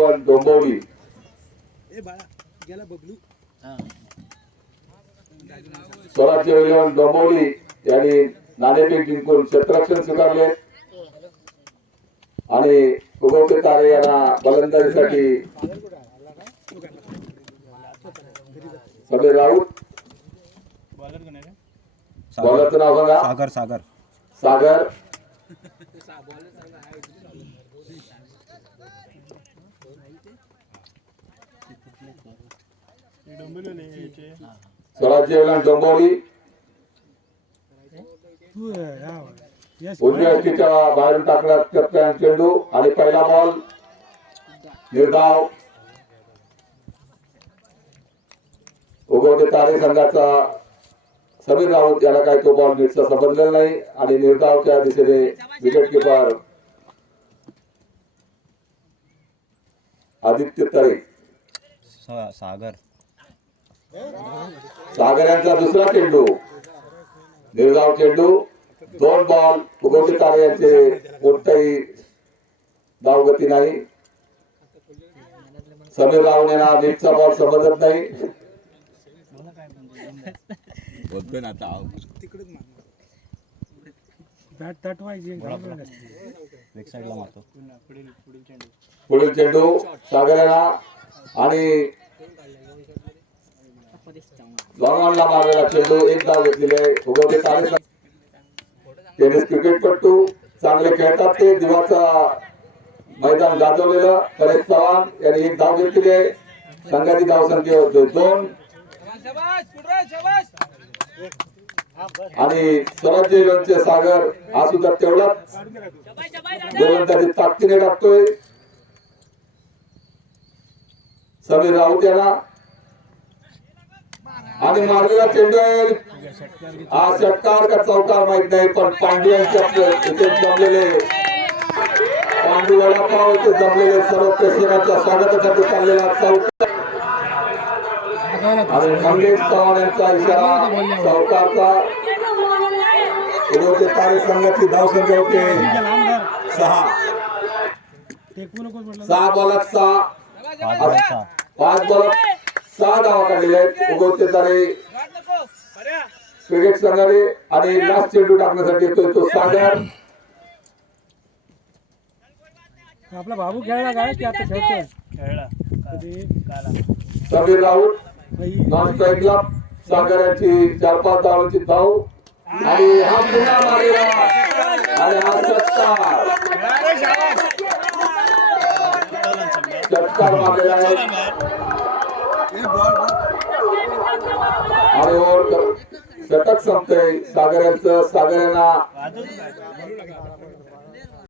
One Dombivli. ए बाळा गेला बबलू. स्वराज्य इलेव्हन डोंबवली यांनी नाणेफेक जिंकून क्षेत्ररक्षण स्वीकारले. आणि उगवते तारे यांना बलंदाजीसाठी समीर राऊत. बॉलरचं नाव सांगा. सागर सागर. सागर. स्वराज्य इलेव्हन डोंबवली उजव्या अष्टीच्या बाहेरून टाकण्यात कॅप्टन चेंडू आणि पहिला बॉल. निर्धाव. उगवते तारे संघाचा. समीर राऊत याला काही तो बॉल नीटचा समजलेला नाही आणि निर्धावच्या दिशेने विकेट किपर आदित्य तरे सा- सागर. सागर यांचा दुसरा चेंडू. निर्धाव चेंडू. दोन बॉल उगवते तारे यांचे कोणताही धावगती नाही. समीर राऊत यांना नीटचा बॉल समजत नाही. बोलतोय ना आता बॅट तटवायची पुढील चेंडू सागर यांना आणि लॉंगॉनला मारलेला चेंडू एक धाव घेतलेली आहे. उगवते टेनिस क्रिकेटपट्टू चांगले खेळतात ते. दिवाचा मैदान गाजवलेलं. परेश चव्हाण यांनी एक धाव घेतलेली आहे. संघाची धाव संख्या होते दोन आणि स्वराज्य इलेव्हनचे सागर हा सुद्धा तेवढाच गोलंदाजी ताकदीने टाकतोय. समीर राऊत यांना. आणि मारलेला चेंडूर हा षटकार का चौकार माहीत नाही पण पांडू यांच्या जमलेले. पांडू वडापाव इथे जमलेले. सर्व प्रेक्षकांच्या स्वागतासाठी चाललेला चौकार. आणि मंगेश चव्हाण यांचा इशारा चौकारचा. उडवते तारे संघाची धावसंख्या होते. सहा. सहा बॉलात सहा. पाच बॉल सहा. पाच बॉलात सहा धावा काढलेल्या आहेत. उगवते तारे क्रिकेट संघाने आणि लास्ट चेंडू टाकण्यासाठी येतोय तो सागर. आपला बाबू खेळला काय? की आता खेळतोय? खेळला. कधी? समीर राऊत बाई. नॉन स्ट्राईकला सागर यांची चार पाच धावांची धाव. आणि हा पुन्हा मारलेला आणि हा षटकार मारलेला आहे आणि हो, ओव्हर षटक